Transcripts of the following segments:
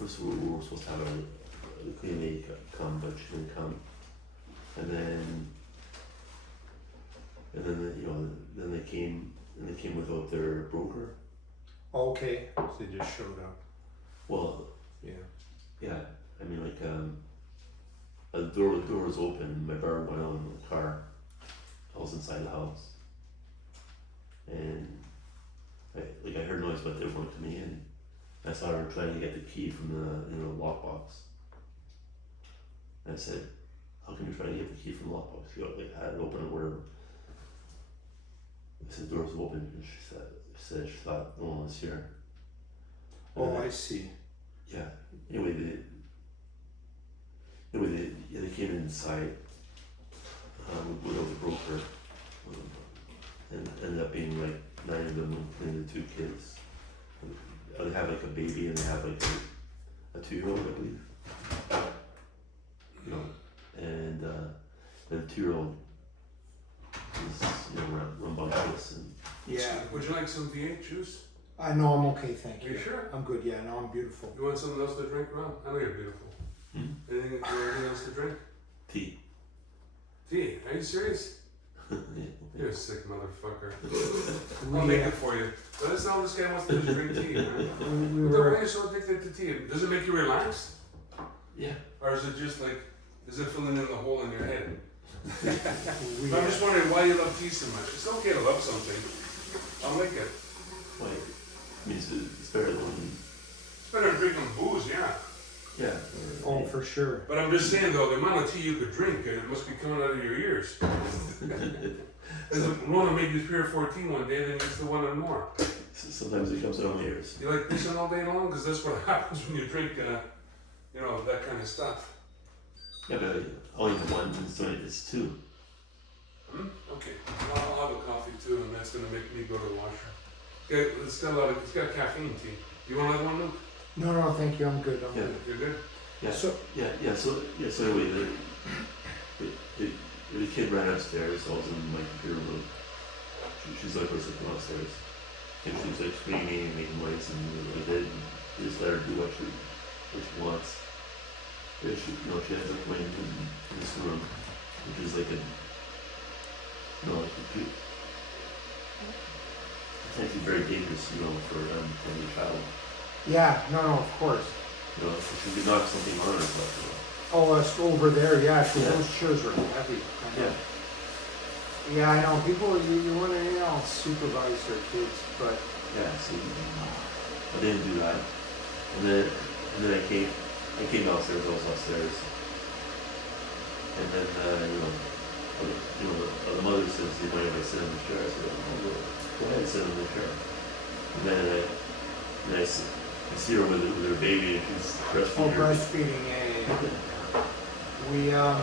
first we were supposed to have a clean lady come, but she didn't come. And then then they came without their broker. Okay, so they just showed up. Well, Yeah. I mean, like, the door was open. My bar went out in the car. I was inside the house, and I heard noise, but they weren't coming in. I saw her trying to get the key from the lockbox. And I said, "How come you're trying to get the key from the lockbox?" She had it open or whatever. I said, "The door was open," and she said she thought no one was here. Oh, I see. Yeah. Anyway, they came inside without the broker, and ended up being like 9 of them, including the 2 kids. They have like a baby, and they have like a 2-year-old, I believe. And the 2-year-old is rambunctious and. Yeah. Would you like some V8 juice? I know I'm okay, thank Are you. you sure? I'm good, yeah, no, I'm beautiful. You want something else to drink? Well, I know you're beautiful. Anything else to drink? Tea. Tea? Are you serious? Yeah. You're a sick motherfucker. I'll make it for you. But that's all this guy wants to do is drink tea, man. We Why are were, you so addicted to tea? Does it make you relax? Yeah. Or is it just like, is it filling in the hole in your head? we, I'm just wondering why you love tea so much. It's okay to love something. I'll make it. Like, I mean, it's better than. It's better than drinking booze, yeah. Yeah. oh, for sure. But I'm just saying though, the amount of tea you could drink, it must be coming out of your ears. If Rona made you 3 or 4 tea one day, then you still wanted more. Sometimes it comes out of my ears. You like pissing all day long? Because that's what happens when you drink, that kind of stuff. Yeah, but I'll eat one, so it's 2. Okay. Well, I'll have a coffee too, and that's going to make me go to the washer. Okay, it's got caffeine tea. You want another one, Luke? No, thank you, I'm good, I'm Yeah. good. You're good? Yeah. So, So anyway, the kid ran upstairs. I was in my computer room. She's like, "What's going upstairs?" And she was like screaming and making noise, and I did. We just let her do what she wants. Yeah, she has a point in this room, which is like it's actually very dangerous, for any child. yeah, no, of course. She could knock something on her, but. Oh, it's over there, yeah, 'cause Yeah. those chairs are heavy. Yeah. Yeah, I know, people, you want to, supervise their kids, but. Yeah, so I didn't do that. And then I came downstairs, I was upstairs. And then, the mother says, "Do you mind if I sit in the chair?" I said, "Oh, go ahead, sit in the chair." And then I see her with her baby, and she's breastfeeding. Oh, breastfeeding, yeah. We, I know.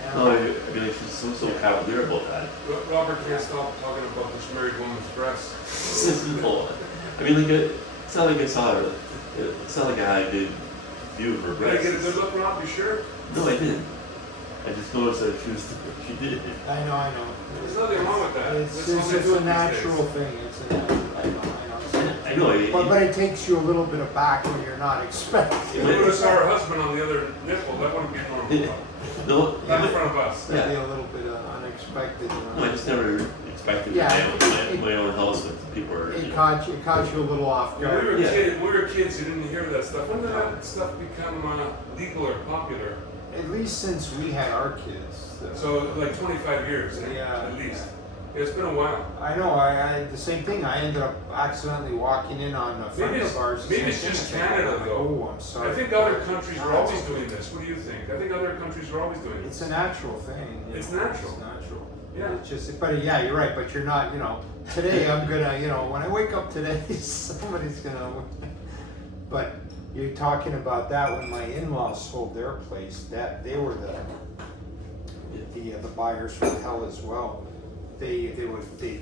Yeah. No, I mean, she's so cavalier about that. Robert can't stop talking about this married woman's breasts. No, I mean, it's not like I saw her. It's not like I had a good view of her Did I breasts. get a good look, Rob? You sure? No, I didn't. I just noticed that she did. I know. There's nothing wrong with that. It's That's what they do a these natural days. thing, it's a natural, I know. But it takes you a little bit aback when you're not expecting. If we would have saw her husband on the other nipple, that wouldn't be normal. No, Not in front of us. That'd be a little bit unexpected. No, I just never expected my own house with people are. It caught you a little off When we guard. were kids, you didn't hear that stuff. When did that stuff become legal or popular? At least since we had our kids. So like 25 years, Yeah. at least. It's been a while. I know. I the same thing. I ended up accidentally walking in on a friend of ours. Maybe it's just Canada though. Oh, I'm sorry. I think other countries are always doing this. What do you think? I think other countries are always doing It's this. a natural thing. It's natural. It's natural. Yeah. It's just, but yeah, you're right. But you're not. Today I'm gonna. When I wake up today, somebody's gonna. But you're talking about that when my in-laws sold their place. That they were the buyers from hell as well. They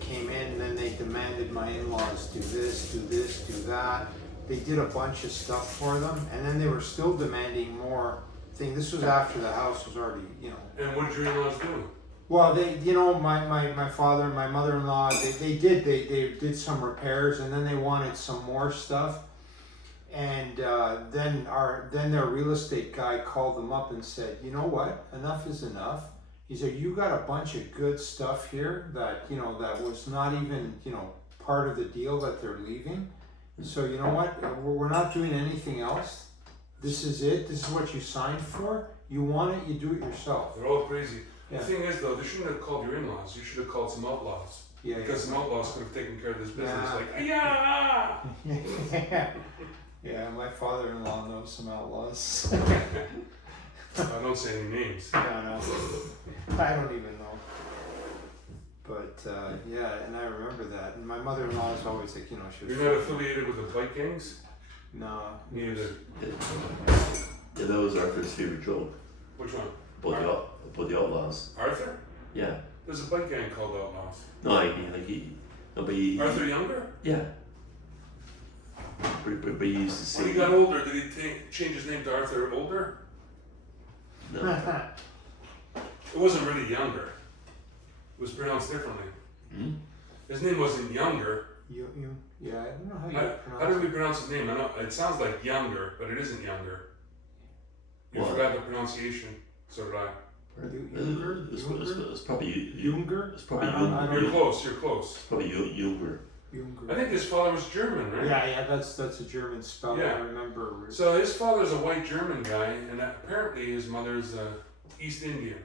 came in and then they demanded my in-laws do this, do that. They did a bunch of stuff for them, and then they were still demanding more things. This was after the house was already, And what did your in-laws do? Well, my father and my mother-in-law, they did some repairs, and then they wanted some more stuff. And then their real estate guy called them up and said, you know what, enough is enough. He said, you got a bunch of good stuff here that, you know, that was not even, you know, part of the deal that they're leaving. So you know what, we're not doing anything else. This is it. This is what you signed for. You want it, you do it yourself. They're all crazy. Yeah. The thing is, though, they shouldn't have called your in-laws. You should have called some outlaws. Yeah, Because some outlaws could have taken care of this business. Yeah. Like, yeah. yeah. Yeah, my father-in-law knows some outlaws. I don't say any names. No, I don't even know. But yeah, and I remember that. And my mother-in-law was always like, you know, she was. You're not affiliated with the bike gangs? No, Neither. Yeah, that was Arthur's favorite joke. Which one? About the outlaws. Arthur? Yeah. There's a bike gang called Outlaws. No, but he. Arthur Younger? Yeah. But he used to say. When he got older, did he change his name to Arthur Older? No. It wasn't really Younger. It was pronounced differently. Hmm? His name wasn't Younger. yeah, I don't know how you How pronounce do we pronounce his name? I know it sounds like Younger, but it isn't Younger. You What? forgot the pronunciation, so did I. Younger? It's probably Younger? It's probably I don't- You're close. You're close. It's probably Younger. I think his father was German, right? Yeah, that's a German spelling. Yeah. I remember. So his father's a white German guy, and apparently his mother's East Indian.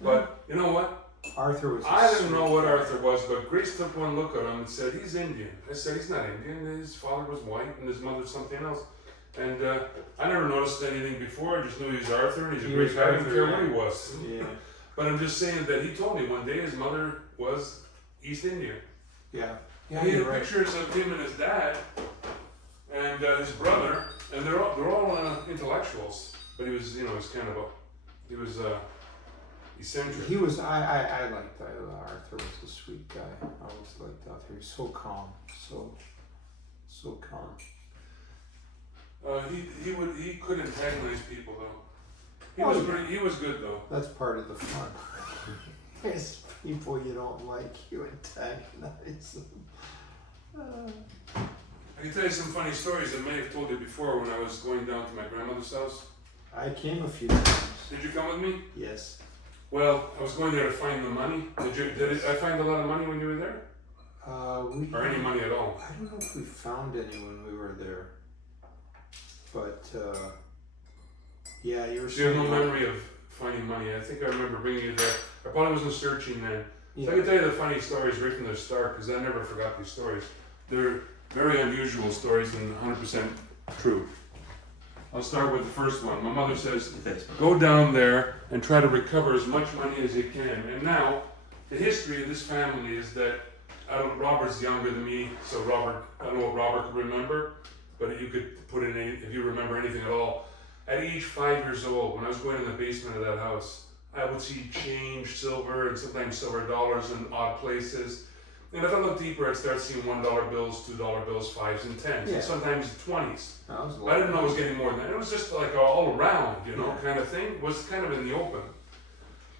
But you know what? Arthur was. I didn't know what Arthur was, but Grace took one look at him and said, he's Indian. I said, he's not Indian. His father was white and his mother's something else. And I never noticed anything before. I just knew he was Arthur and he's a He great was guy. I didn't Arthur, care yeah. what he was. Yeah, But I'm just saying that he told me one day his mother was East Indian. yeah, And he had you're right. pictures of him and his dad and his brother, and they're all intellectuals. But he was, you know, he was eccentric. He was. I liked Arthur. Was a sweet guy. I always liked Arthur. He was so calm, so calm. He could antagonize people though. Oh, He was good though. That's part of the fun. There's people you don't like, you antagonize them. I can tell you some funny stories. I may have told you before when I was going down to my grandmother's house. I came a few times. Did you come with me? Yes. Well, I was going there to find the money. Did I find a lot of money when you were there? Or any money at all? I don't know if we found any when we were there. But yeah, you were. So you have no memory of finding money. I think I remember bringing you there. I probably wasn't searching then. So I can tell you the funny stories right from the start because I never forgot these stories. They're very unusual stories and 100% true. I'll start with the first one. My mother says, go down there and try to recover as much money as you can. And now, the history of this family is that Robert's younger than me, so Robert, I don't know what Robert could remember, but you could put in if you remember anything at all. At age 5 years old, when I was going in the basement of that house, I would see change, silver, and sometimes silver dollars in odd places. And if I looked deeper, I'd start seeing $1 bills, $2 bills, 5s and 10s, Yeah. and sometimes 20s. That was a I lot. didn't know it was getting more than that. It was just like all around, you know, Yeah. kind of thing. It was kind of in the open.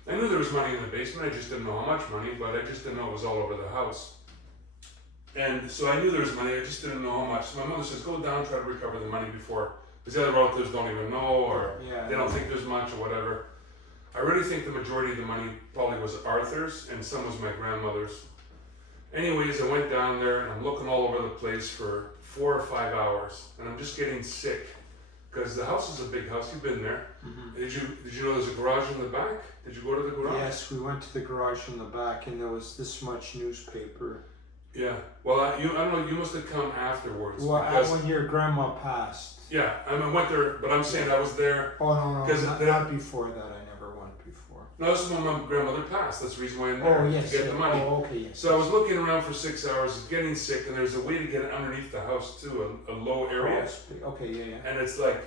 I knew there was money in the basement. I just didn't know how much money, but I just didn't know it was all over the house. And so I knew there was money. I just didn't know how much. So my mother says, go down, try to recover the money before, because the other relatives don't even know, or they don't think there's much, or whatever. I really think the majority of the money probably was Arthur's, and some was my grandmother's. Anyways, I went down there and I'm looking all over the place for 4 or 5 hours, and I'm just getting sick because the house is a big house. You've been there. Mhm. Did you know there's a garage in the back? Did you go to the garage? Yes, we went to the garage in the back, and there was this much newspaper. Yeah. Well, I don't know. You must have come afterwards. Well, because, when your grandma passed. yeah, I went there, but I'm saying I was there. Oh no, 'Cause not before that. I never went before. No, this is when my grandmother passed. That's the reason why I'm there, Oh yes. to get the money. Oh okay. Yes. So I was looking around for 6 hours, getting sick, and there's a way to get it underneath the house too, a low area. Okay. Yeah. And it's like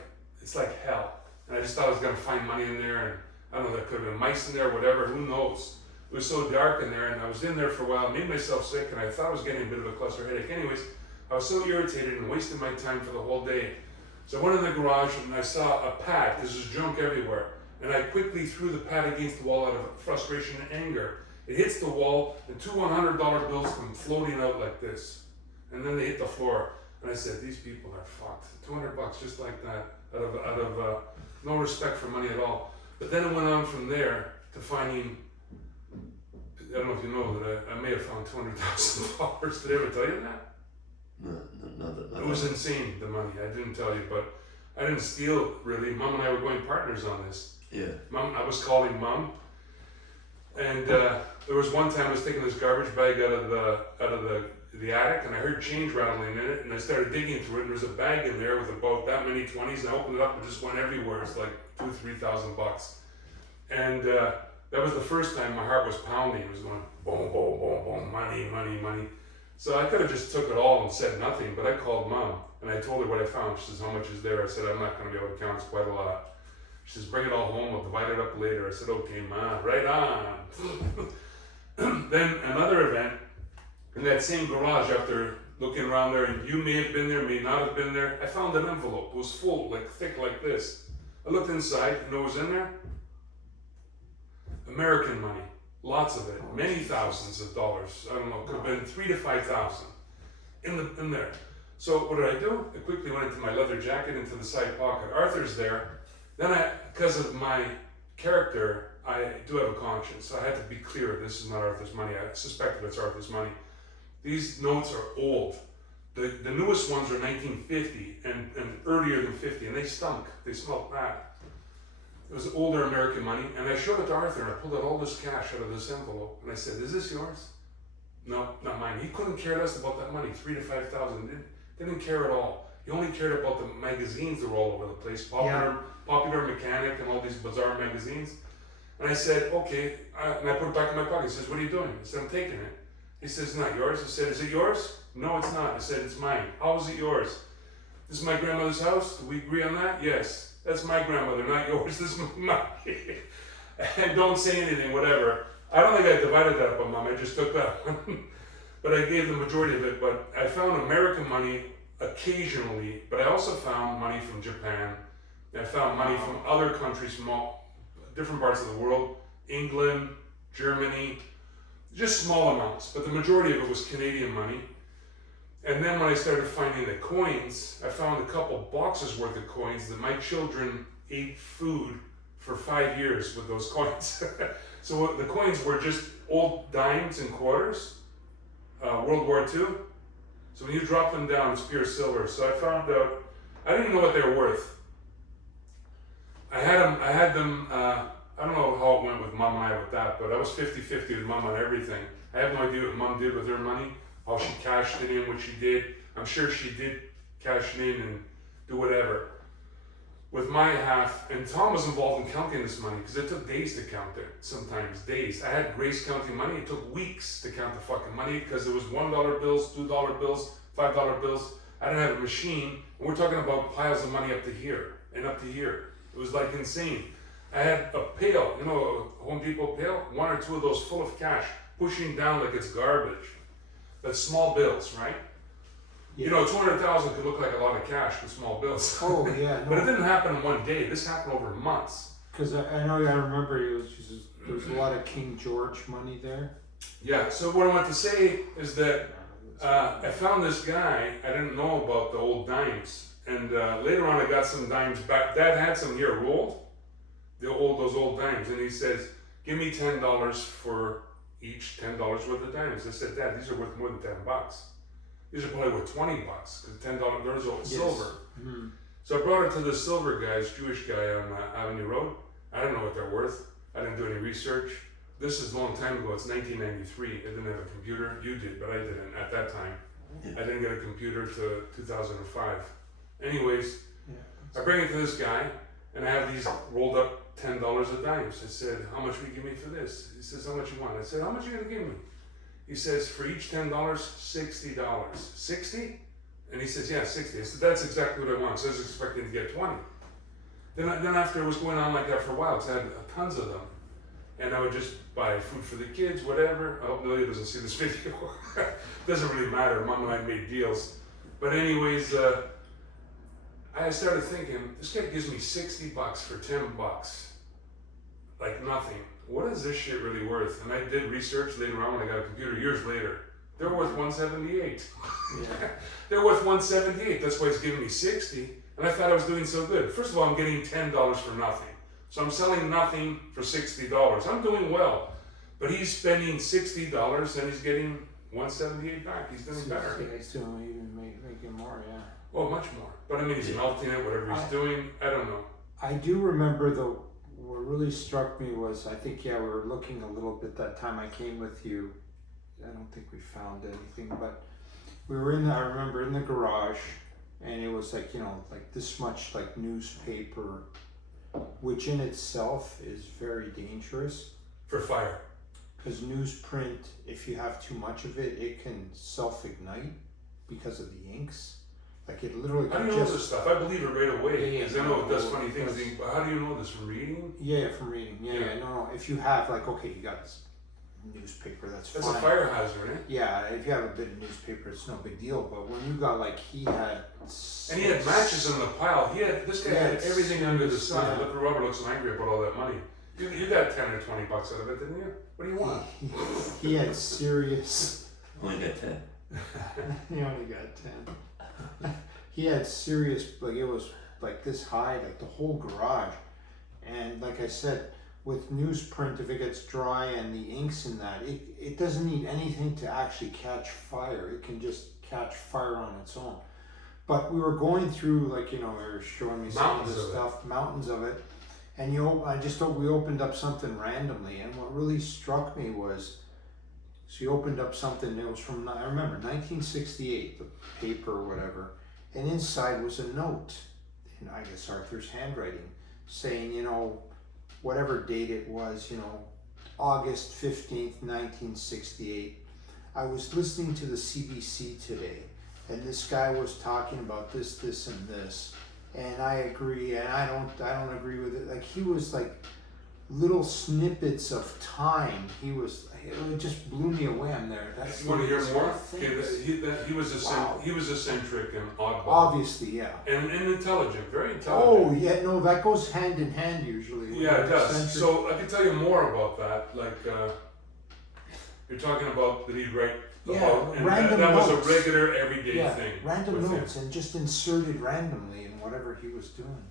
hell. And I just thought I was gonna find money in there, and I don't know, there could have been mice in there, whatever, who knows. It was so dark in there, and I was in there for a while, made myself sick, and I thought I was getting a bit of a cluster headache. Anyways, I was so irritated and wasted my time for the whole day. So I went in the garage and I saw a pad, because there's junk everywhere. And I quickly threw the pad against the wall out of frustration and anger. It hits the wall, and 2 $100 bills come floating out like this. And then they hit the floor. And I said, these people are fucked. $200 just like that, out of no respect for money at all. But then it went on from there to finding, I don't know if you know that I may have found $200,000. Did I ever tell you that? No, It was insane, the money. I didn't tell you, but I didn't steal really. Mom and I were going partners on this. Yeah. Mom, I was calling Mom, and there was one time I was taking this garbage bag out of the attic, and I heard change rattling in it, and I started digging through it, and there's a bag in there with about that many 20s, and I opened it up and it just went everywhere. It's like $2,000-3,000, and that was the first time my heart was pounding. It was going boom, boom, boom, boom, money, money, money. So I could have just took it all and said nothing, but I called Mom and I told her what I found. She says, how much is there? I said, I'm not going to be able to count. It's quite a lot. She says, bring it all home. We'll divide it up later. I said, okay, Ma, right on. Then another event in that same garage, after looking around there, and you may have been there, may not have been there, I found an envelope. It was full, like thick like this. I looked inside, and what was in there? American money. Lots of it, many thousands of dollars. I don't know, could have been 3,000 to 5,000 in there. So what did I do? I quickly went into my leather jacket, into the side pocket. Arthur's there. Then because of my character, I do have a conscience. So I had to be clear, this is not Arthur's money. I suspected it's Arthur's money. These notes are old. The newest ones are 1950 and earlier than 50, and they stunk. They smelled bad. It was older American money, and I showed it to Arthur, and I pulled out all this cash out of this envelope, and I said, is this yours? No, not mine. He couldn't care less about that money, 3,000 to 5,000. Didn't care at all. He only cared about the magazines that were all over the place, Popular Mechanic and all these bizarre magazines. And I said, okay, and I put it back in my pocket. He says, what are you doing? I said, I'm taking it. He says, not yours. I said, is it yours? No, it's not. I said, it's mine. How is it yours? This is my grandmother's house. Do we agree on that? Yes. That's my grandmother, not yours. This is mine. And don't say anything, whatever. I don't think I divided that up on Mom. I just took that one. But I gave the majority of it. But I found American money occasionally, but I also found money from Japan. I found money from other countries, from all different parts of the world, England, Germany, just small amounts, but the majority of it was Canadian money. And then when I started finding the coins, I found a couple boxes worth of coins that my children ate food for 5 years with those coins. So the coins were just old dimes and quarters, World War II. So when you drop them down, it's pure silver. So I found out, I didn't even know what they were worth. I had them, I don't know how it went with Mom and I with that, but I was 50-50 with Mom on everything. I have no idea what Mom did with her money, how she cashed it in, what she did. I'm sure she did cash it in and do whatever. With my half, and Tom was involved in counting this money because it took days to count it, sometimes days. I had Grace counting money, it took weeks to count the fucking money because it was $1 bills, $2 bills, $5 bills. I didn't have a machine, and we're talking about piles of money up to here and up to here. It was like insane. I had a pail, you know, a Home Depot pail, 1 or 2 of those full of cash, pushing down like it's garbage. That's small bills, right? Yeah. You know, 200,000 could look like a lot of cash with small bills. Oh yeah, no. But it didn't happen in one day. This happened over months. Because I know, I remember there was a lot of King George money there. Yeah. So what I want to say is that I found this guy. I didn't know about the old dimes, and later on I got some dimes back. Dad had some here rolled, those old dimes, and he says, "Give me $10 for each $10 worth of dimes." I said, "Dad, these are worth more than $10. These are probably worth $20 because $10 they're all silver." Mm-hmm. So I brought it to this silver guy, this Jewish guy on Avenue Road. I don't know what they're worth. I didn't do any research. This is a long time ago. It's 1993. I didn't have a computer. You did, but I didn't at that time. Yeah. I didn't get a computer to 2005. Anyways, Yeah. I bring it to this guy, and I have these rolled up $10 of dimes. I said, "How much will you give me for this?" He says, "How much you want?" I said, "How much are you gonna give me?" He says, "For each $10, $60. 60? And he says, "Yeah, 60. I said, "That's exactly what I want." So I was expecting to get 20. Then after it was going on like that for a while, because I had tons of them. And I would just buy food for the kids, whatever. I hope Lilia doesn't see this video. Doesn't really matter. Mom and I made deals. But anyways, I started thinking, this guy gives me $60 for $10. Like nothing. What is this shit really worth? And I did research later on when I got a computer years later. They're worth $178. Yeah. They're worth $178. That's why he's giving me $60. And I thought I was doing so good. First of all, I'm getting $10 for nothing. So I'm selling nothing for $60. I'm doing well. But he's spending $60 and he's getting $178 back. He's doing better. Yeah, he's doing even making more, yeah. Oh, much more. But I mean, he's melting it, whatever he's doing. I don't know. I do remember though, what really struck me was, I think, yeah, we were looking a little bit that time I came with you. I don't think we found anything, but we were I remember in the garage, and it was like, like this much like newspaper, which in itself is very dangerous. For fire. Because newsprint, if you have too much of it, it can self-ignite because of the inks. Like it literally. How do you know this stuff? I believe it right away because I know it does funny things. Because, how do you know this, from reading? Yeah, from reading. Yeah. No. If you have like, okay, you got newspaper, that's fine. That's a fire hazard, eh? Yeah, if you have a bit of newspaper, it's no big deal. But when you got like he had. And he had matches in the pile. This guy had everything under the sun. Yeah. Look, Robert looks so angry about all that money. You got $10 or $20 out of it, didn't you? What do you want? He had serious. Only got 10. He only got 10. He had serious, like it was like this high, like the whole garage. And like I said, with newsprint, if it gets dry and the inks in that, it doesn't need anything to actually catch fire. It can just catch fire on its own. But we were going through, like, we were showing me some of the stuff, mountains of it. And we opened up something randomly, and what really struck me was, so you opened up something, it was from, I remember, 1968, the paper or whatever, and inside was a note, in I guess Arthur's handwriting, saying, whatever date it was, August 15th, 1968, I was listening to the CBC today, and this guy was talking about this, this, and this. And I agree, and I don't agree with it. Like he was like little snippets of time. It just blew me away. I'm there. You want to hear more? He was eccentric and oddball. Obviously, yeah. And intelligent, very intelligent. Oh yeah, no, that goes hand in hand usually. Yeah, it does. So I can tell you more about that. Like you're talking about that he'd write. Random that was notes. A regular everyday thing. Random notes and just inserted randomly in whatever he was doing.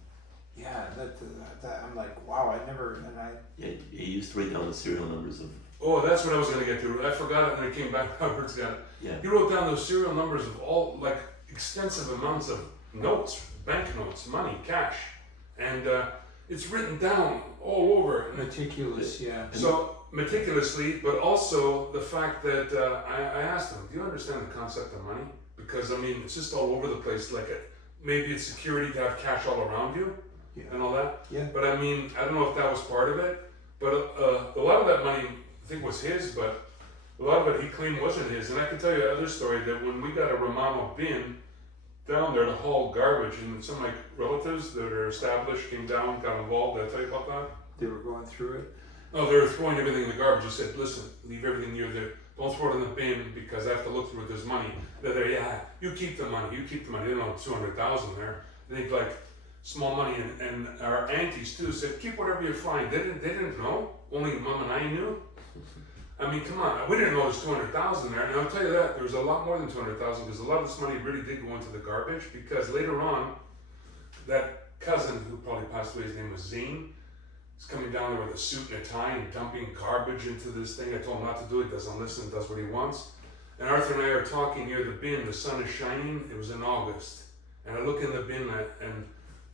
Yeah, that I'm like, wow, Yeah, he used to write down the serial numbers of. Oh, that's what I was going to get to. I forgot it when I came back. Robert's got it. Yeah. He wrote down those serial numbers of all, like, extensive amounts of notes, banknotes, money, cash, and it's written down all over. Meticulous, yeah. So meticulously, but also the fact that I asked him, do you understand the concept of money? Because I mean, it's just all over the place. Like maybe it's security to have cash all around you and all that. Yeah. But I mean, I don't know if that was part of it. But a lot of that money, I think, was his. But a lot of it he claimed wasn't his. And I can tell you another story that when we got a Romano bin down there to haul garbage, and some of my relatives that are established came down, got involved. Did I tell you about that? They were going through it. No, they were throwing everything in the garbage. I said, listen, leave everything near there. Don't throw it in the bin because I have to look through it. There's money. They're there, yeah, you keep the money. You keep the money. They don't know 200,000 there. They think like small money. And our aunties too said, keep whatever you find. They didn't know. Only Mom and I knew. I mean, come on. We didn't know there's 200,000 there. And I'll tell you that, there was a lot more than 200,000 because a lot of this money really did go into the garbage because later on, that cousin who probably passed away, his name was Zane, he's coming down there with a suit and a tie and dumping garbage into this thing. I told him not to do it, doesn't listen, does what he wants. And Arthur and I are talking near the bin, the sun is shining, it was in August. And I look in the bin and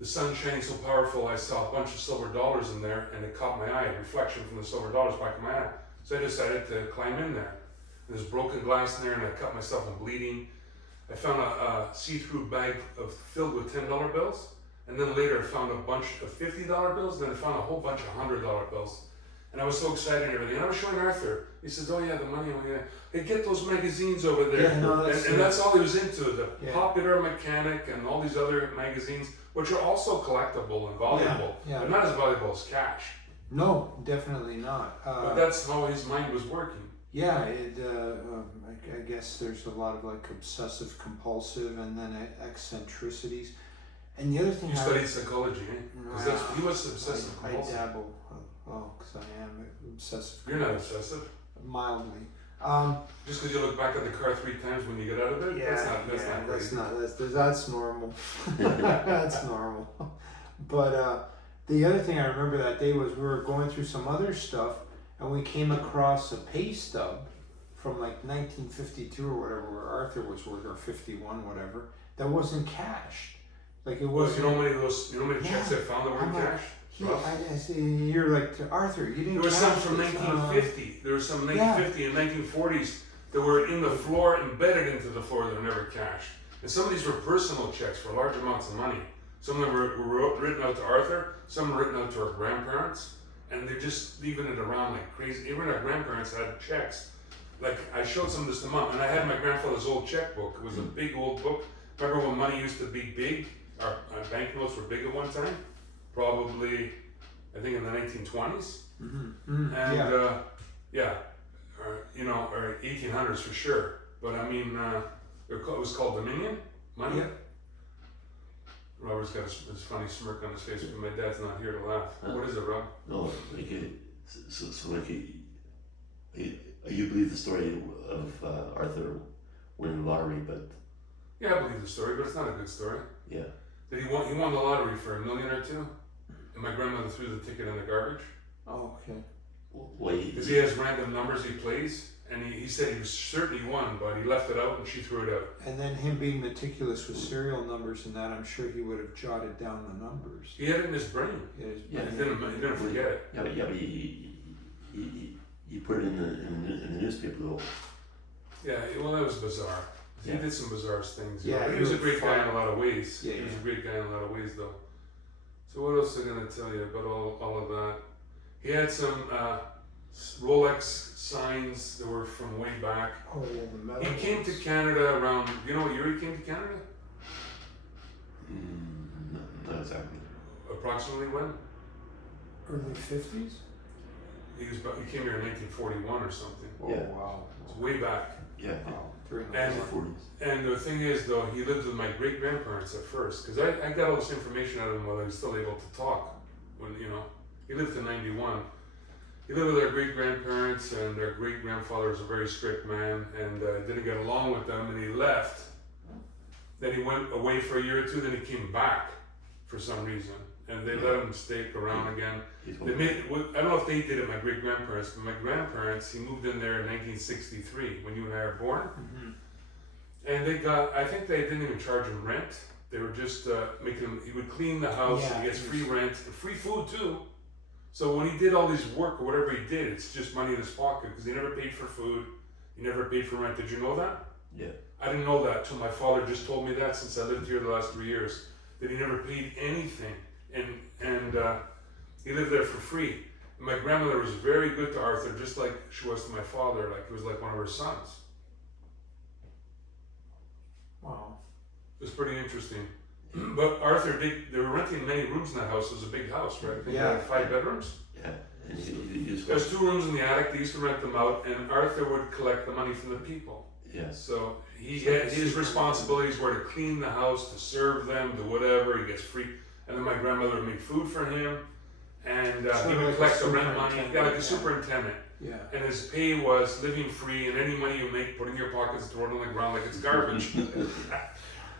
the sun shining so powerful, I saw a bunch of silver dollars in there and it caught my eye, a reflection from the silver dollars back in my eye. So I decided to climb in there. And there's broken glass in there and I cut myself, I'm bleeding. I found a see-through bag filled with $10 bills. And then later I found a bunch of $50 bills, then I found a whole bunch of $100 bills. And I was so excited and everything. And I was showing Arthur. He says, oh yeah, the money, oh yeah. Hey, get those magazines over there. Yeah, no, and that's all he was into, the Popular Mechanic and all these other magazines, which are also collectible and valuable, but not as valuable as cash. No, definitely not. But that's how his mind was working. Yeah, I guess there's a lot of like obsessive compulsive and then eccentricities. And the other thing you studied psychology, eh? Because he was obsessive compulsive. I dabble, well, because I am obsessive. You're not obsessive. Mildly. Just because you look back at the car 3 times when you get out of it, Yeah, that's not crazy. that's normal. That's normal. But the other thing I remember that day was we were going through some other stuff, and we came across a pay stub from like 1952 or whatever, where Arthur was working, or 51, whatever, that wasn't cashed. Like it Well, wasn't. you know how many checks I found that I'm weren't like, cashed? I see. You're like, Arthur, you didn't. There was cash some from this. 1950. There was some 1950 and 1940s that were in the floor, embedded into the floor, that were never cashed. And some of these were personal checks for large amounts of money. Some of them were written out to Arthur, some were written out to our grandparents, and they're just leaving it around like crazy. Even our grandparents had checks. Like, I showed some of this to Mom, and I had my grandfather's old checkbook. It was a big old book. Remember when money used to be big? Our banknotes were big at one time? Probably, I think in the 1920s. Mm-hmm. And or 1800s for sure. But I mean, it was called Dominion money. Yeah. Robert's got this funny smirk on his face, but my dad's not here to laugh. What is it, Rob? No, like you believe the story of Arthur winning the lottery, but Yeah, I believe the story, but it's not a good story. yeah, That he won the lottery for $1 million or $2 million, and my grandmother threw the ticket in the garbage. Oh, okay. Because he has random numbers he plays, and he said he was certain he won, but he left it out and she threw it out. And then him being meticulous with serial numbers and that, I'm sure he would have jotted down the numbers. He had it in his brain. Yeah, He didn't forget it. Yeah, but you put it in the newspaper though. Yeah, well, that was bizarre. He Yeah. did some bizarre things. Yeah, he was a he was great guy fun. in a lot of ways. Yeah, He was yeah. a great guy in a lot of ways, though. So what else am I gonna tell you about all of that? He had some Rolex signs that were from way back. Oh, the metal. He came to Canada around. You know what year he came to Canada? Not exactly. Approximately when? Early 50s? He came here in 1941 or something. Oh, Yeah. wow. It's way back. Yeah, Wow. During And- the war. 40s. And the thing is, though, he lived with my great grandparents at first, because I got all this information out of him while I was still able to talk. When he lived to 91. He lived with our great grandparents, and their great grandfather was a very strict man, and didn't get along with them, and he left. Then he went away for a year or two. Then he came back for some reason, and they let him stay around again. He's They made, I don't know if they did it, my great grandparents, but my grandparents, he moved in there in 1963 when you and I were born. Mm-hmm. And I think they didn't even charge him rent. They were just making him, he would clean the house, Yeah, and he gets he free was- rent, and free food too. So when he did all this work or whatever he did, it's just money in his pocket because he never paid for food, he never paid for rent. Did you know that? Yeah. I didn't know that till my father just told me that since I lived here the last 3 years, that he never paid anything. And he lived there for free. And my grandmother was very good to Arthur, just like she was to my father, like he was like one of her sons. Wow. It was pretty interesting. But Arthur they were renting many rooms in that house. It was a big house, right? I think Yeah. they had 5 bedrooms. Yeah, and he was There's 2 rooms in the attic. They used to rent them out, and Arthur would collect the money from the people. yes. So his responsibilities were to clean the house, to serve them, to whatever. He gets free. And then my grandmother would make food for him, and Sort he of would like collect a the rent money. superintendent. Yeah, like a superintendent. Yeah. And his pay was living free, and any money you make, put in your pockets, throw it on the ground like it's garbage.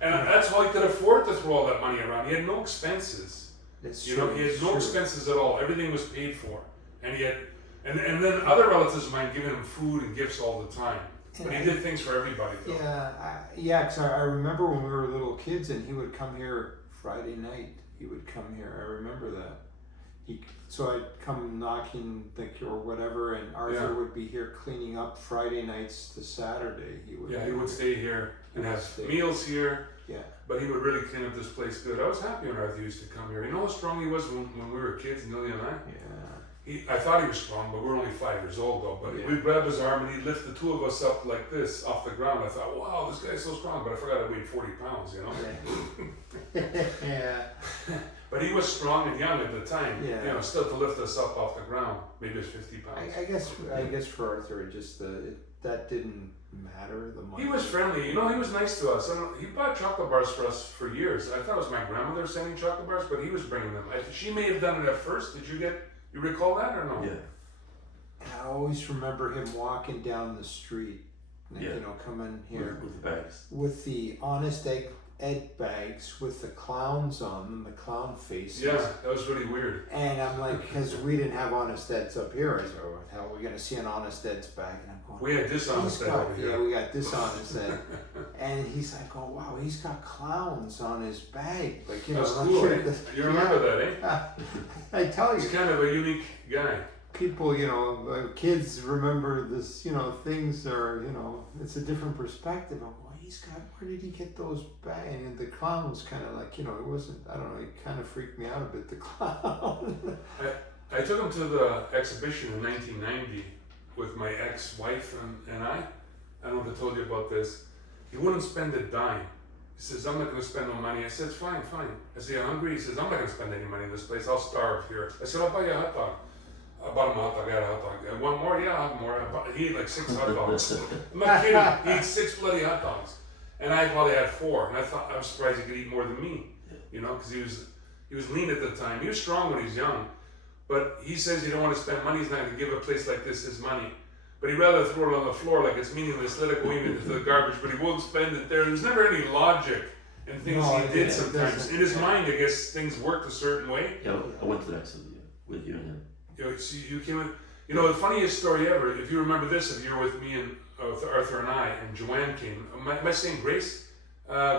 And that's how he could afford to throw all that money around. He had no expenses. It's He had it's no true. expenses at all. Everything was paid for, and he had, and then other relatives of mine giving him food and gifts all the time. But he did things for everybody, though. Yeah, because I remember when we were little kids and he would come here Friday night. He would come here. I remember that. So I'd come knocking or whatever, and Arthur Yeah. would be here cleaning up Friday nights to Saturday. He would. Yeah, be he would here. stay here and He would have stay. meals here. Yeah. But he would really clean up this place good. I was happy when Arthur used to come here. You know how strong he was when we were kids, Nelly and I? Yeah. I thought he was strong, but we were only 5 years old though. But Yeah. we'd grab his arm and he'd lift the 2 of us up like this off the ground. I thought, wow, this guy's so strong. But I forgot I weighed 40 pounds, you know? Yeah. But he was strong and young at the time. Yeah. You know, still to lift us up off the ground. Maybe it's 50 pounds. I guess for Arthur, it just that didn't matter. The money. He was friendly. You know, he was nice to us. He bought chocolate bars for us for years. I thought it was my grandmother sending chocolate bars, but he was bringing them. She may have done it at first. You recall that or no? Yeah. And I always remember him walking down the street, like, Yeah. you know, coming here with the bags. with the Honest Ed bags with the clowns on them, the clown faces. Yeah, that was really weird. And I'm like, because we didn't have Honest Eds up here. I said, oh, hell, we're going to see an Honest Ed's bag. And I'm going, We had this on the he's set got, over here. yeah, we got this Honest Ed. And he's like, oh, wow, he's got clowns on his bag. Like, you know, That's I'm cool, sure eh? that- You remember yeah. that, eh? I tell you. He's kind of a unique guy. People, you know, kids remember this, you know, things are, you know, it's a different perspective. I'm going, where did he get those bags? And the clown was kind of like, you know, it wasn't, I don't know, it kind of freaked me out a bit, the clown. I took him to the exhibition in 1990 with my ex-wife and I. I don't know if I told you about this. He wouldn't spend a dime. He says, I'm not going to spend no money. I said, fine. I said, you're hungry? He says, I'm not going to spend any money in this place. I'll starve here. I said, I'll buy you a hot dog. I bought him a hot dog. I had a hot dog. One more? Yeah, I'll have more. He ate like 6 hot dogs. I'm not kidding. He ate 6 bloody hot dogs. And I probably had 4. And I was surprised he could eat more than me. You know, because he was lean at the time. He was strong when he was young. But he says he don't want to spend money. He's not going to give a place like this his money. But he'd rather throw it on the floor like it's meaningless, let it go into the garbage, but he won't spend it there. There's never any logic in things No, he did it sometimes. doesn't. In his mind, I guess things worked a certain way. Yeah, I went to that exhibition with you and him. You know, see, you came in, you know, the funniest story ever, if you remember this, if you were with me and with Arthur and I, and Joanne came. Am I saying Grace?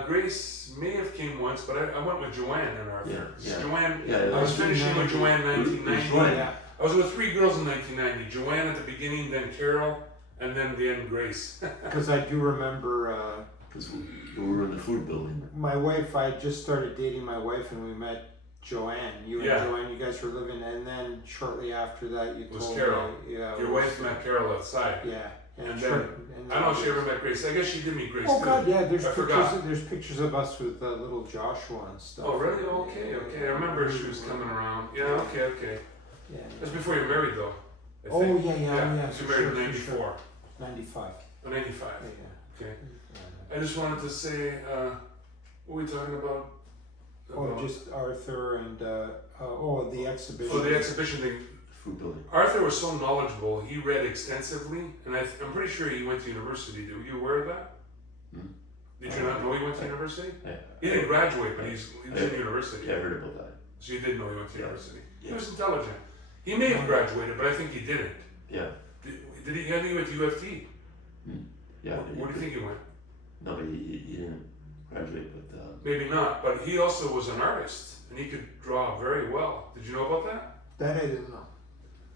Grace may have came once, but I went with Joanne and Arthur. Yeah. Joanne, Yeah, I was finishing with Joanne in It was 1990. Joanne. Yeah. I was with 3 girls in 1990. Joanne at the beginning, then Carol, and then the end Grace. Because I do remember Because we were in the food building. my wife, I had just started dating my wife and we met Joanne. You Yeah. and Joanne, you guys were living, and then shortly after that, you Was told Carol. me. Yeah. Your wife met Carol outside. Yeah. And short- then- and I don't know if she ever met Grace. I guess she did meet Grace Oh too. God, yeah. There's I pictures. forgot. There's pictures of us with little Joshua and stuff. Oh really? Oh, okay. I remember she was coming around. Yeah, okay. Yeah. That's before you married though. I Oh think. yeah. You For married in sure, for 94. sure. 95. Or 95. Yeah. Okay. I just wanted to say, what were we talking about? Oh, just Arthur and the exhibition. For the exhibition thing. Food building. Arthur was so knowledgeable. He read extensively, and I'm pretty sure he went to university. Were you aware of that? Hmm. Did you not know he went to university? Yeah. He didn't graduate, but he was in university. Yeah, I heard about that. So you did know he went to Yeah. university. He Yeah. was intelligent. He may have graduated, but I think he didn't. Yeah. Did he? I think he went to UFT. Yeah. Where do you think he went? No, but he didn't graduate, but Maybe not, but he also was an artist, and he could draw very well. Did you know about that? That I didn't know.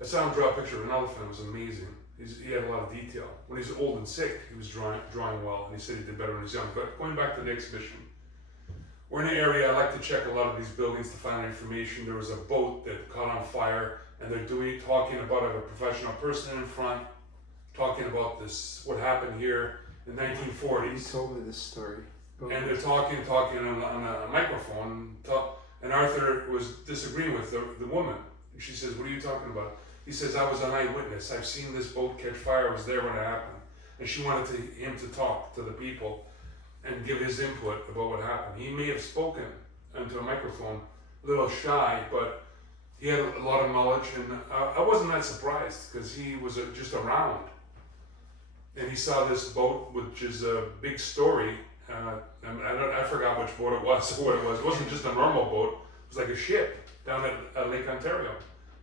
I saw him draw a picture of an elephant. It was amazing. He had a lot of detail. When he was old and sick, he was drawing well, and he said he did better when he was young. But going back to the exhibition, we're in an area I like to check a lot of these buildings to find out information. There was a boat that caught on fire, and they're talking about a professional person in front, talking about this, what happened here in You 1940s. told me this story. Go And ahead. they're talking on a microphone, and Arthur was disagreeing with the woman. And she says, "What are you talking about?" He says, "I was an eyewitness. I've seen this boat catch fire. I was there when it happened." And she wanted him to talk to the people and give his input about what happened. He may have spoken into a microphone, a little shy, but he had a lot of knowledge, and I wasn't that surprised because he was just around. And he saw this boat, which is a big story. I forgot which boat it was or what it was. It wasn't just a normal boat. It was like a ship down at Lake Ontario.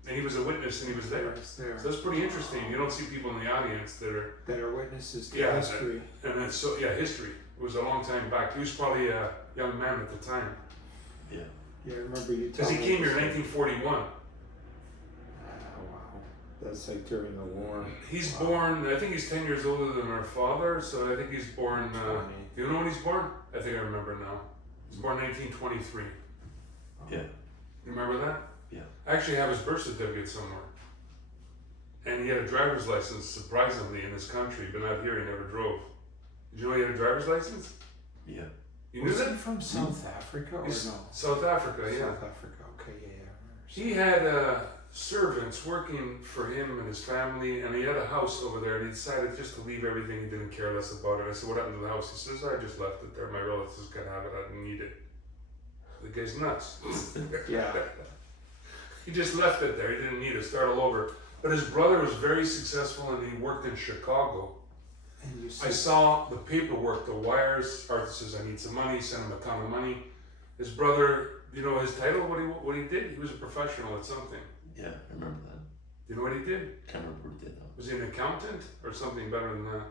And he was a witness and he was there. It's there. So that's pretty interesting. You don't see people in the audience that are, That are witnesses to Yeah, history. and it's so, yeah, history. It was a long time back. He was probably a young man at the time. Yeah, I remember you Because telling he me. came here in 1941. Oh, wow. That's like during the war. He's Wow. born, I think he's 10 years older than our father, so I think he's born, 20. do you know when he's born? I think I remember now. He's born 1923. yeah. You remember that? Yeah. I actually have his birth certificate somewhere. And he had a driver's license, surprisingly, in this country, but not here. He never drove. Did you know he had a driver's license? Yeah. You knew Was that? he from South Africa or no? He's South Africa, yeah. South Africa. Okay, yeah. He had servants working for him and his family, and he had a house over there, and he decided just to leave everything. He didn't care less about it. I said, "What happened to the house?" He says, "I just left it there. My relatives could have it. I didn't need it." The guy's nuts. Yeah. He just left it there. He didn't need it. Start all over. But his brother was very successful and he worked in Chicago. And you I said, saw the paperwork, the wires. Arthur says, I need some money, sent him a ton of money. His brother, you know his title, what he did? He was a professional at something. Yeah, I remember that. You know what he did? Can't remember what he did though. Was he an accountant or something better than that?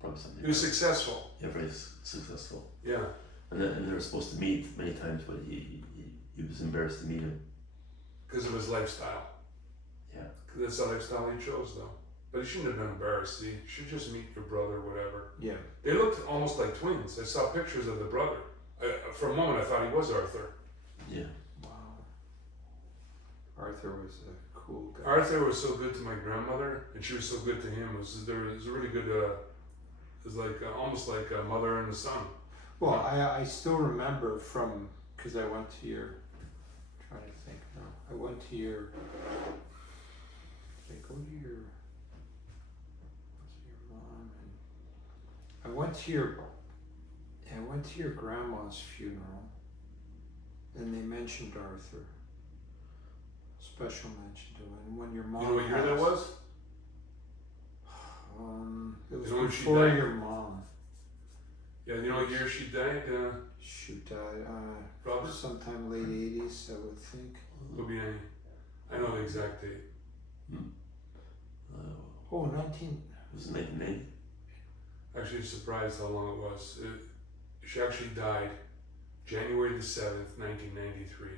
Probably something. He was successful. Yeah, very successful. Yeah. And they were supposed to meet many times, but he was embarrassed to meet him. Because of his lifestyle. Yeah. That's the lifestyle he chose, though. But he shouldn't have been embarrassed. You should just meet your brother, whatever. yeah. They looked almost like twins. I saw pictures of the brother. For a moment, I thought he was Arthur. Yeah. Wow. Arthur was a cool guy. Arthur was so good to my grandmother, and she was so good to him. It was a really good. It was like almost like a mother and a son. Well, I still remember from, because I went to your, trying to think now, I went to your, I go to your, was it your mom? And I went to your grandma's funeral, and they mentioned Arthur. Special mention to him. And when your mom You know what year that was? It was You know when she before died? your mom. Yeah, you know what year she died? She died, Robert? sometime late 80s, I would think. It'll be any. I know the exact date. Oh, 19. Was it 1990? Actually, surprised how long it was. She actually died January the 7th, 1993.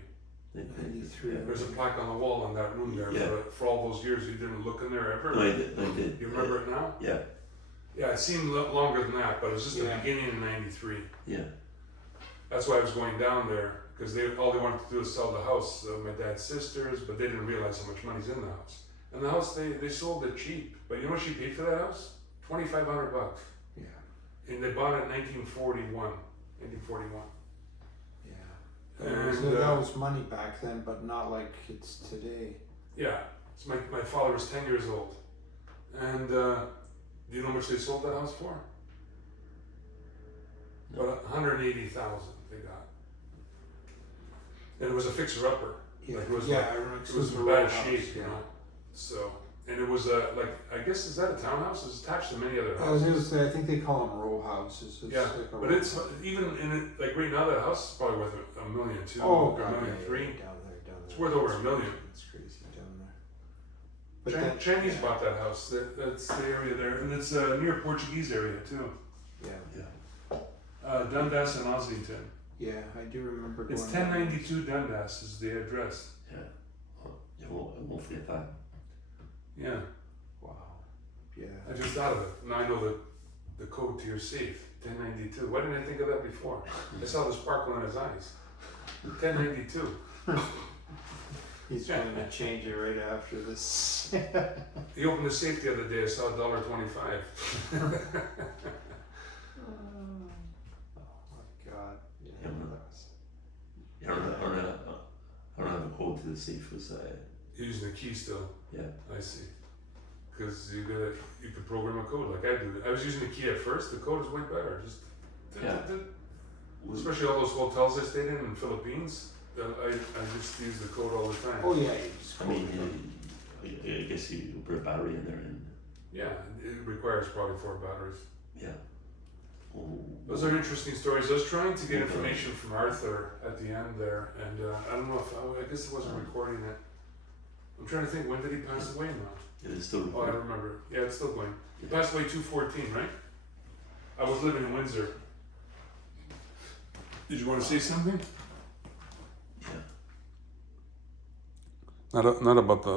93. Yeah. There's a plaque on the wall in that room there. Yeah. For all those years, you didn't look in there ever. No, I did. You remember it now? Yeah. Yeah, it seemed longer than that, but it was just the Yeah. beginning in '93. Yeah. That's why I was going down there, because all they wanted to do is sell the house. My dad's sisters, but they didn't realize how much money's in the house. And the house, they sold it cheap. But you know what she paid for that house? $2,500. Yeah, And they bought it in 1941. 1941. yeah. And, That was money back then, but not like it's today. Yeah. So my father was 10 years old. And do you know how much they sold that house for? No. About $180,000 they got. And it was a fixer-upper. Yeah, Like it was I remember. It was in bad shape, you know. So, and it was I guess, is that a townhouse? It's attached to many other I was houses. gonna say, I think they call them row houses. It's Yeah, like a but row it's house. even in it, like right now, that house is probably worth $1.2 million Oh, or God, $1.3 million. down there. It's worth over $1 million. It's crazy down there. But Chinese bought that house. That's the area there, and it's near Portuguese area too. Yeah, Yeah. Dundas and Oslington. yeah, I do remember. It's going down there. 1092 Dundas is the address. Yeah. Well, I won't forget that. Yeah, Wow. Yeah. I just thought of it. Now I know the code to your safe. 1092. Why didn't I think of that before? I saw the sparkle in his eyes. 1092. He's going to change it right after this. He opened the safe the other day. I saw $1.25. Oh my God. Yeah. Yeah, man. that's- Yeah, I don't have a code to the safe. Was Using the key still. yeah. I see. Because you could program a code like I do. I was using the key at first. The code is way better. Just Yeah. especially all those hotels I stayed in Philippines. I just use the code all the time. Oh yeah. You just I mean, I guess you put a battery in there and Yeah, it requires probably 4 batteries. yeah. Oh, Those are interesting stories. I was trying to get information from Arthur at the end there, and I don't know if I guess it wasn't recording it. I'm trying to think, when did he pass away now? it is still Oh, I remember. Yeah, it's still going. He passed away 2/14, right? I was living in Windsor. Did you want to say something? yeah. Not about the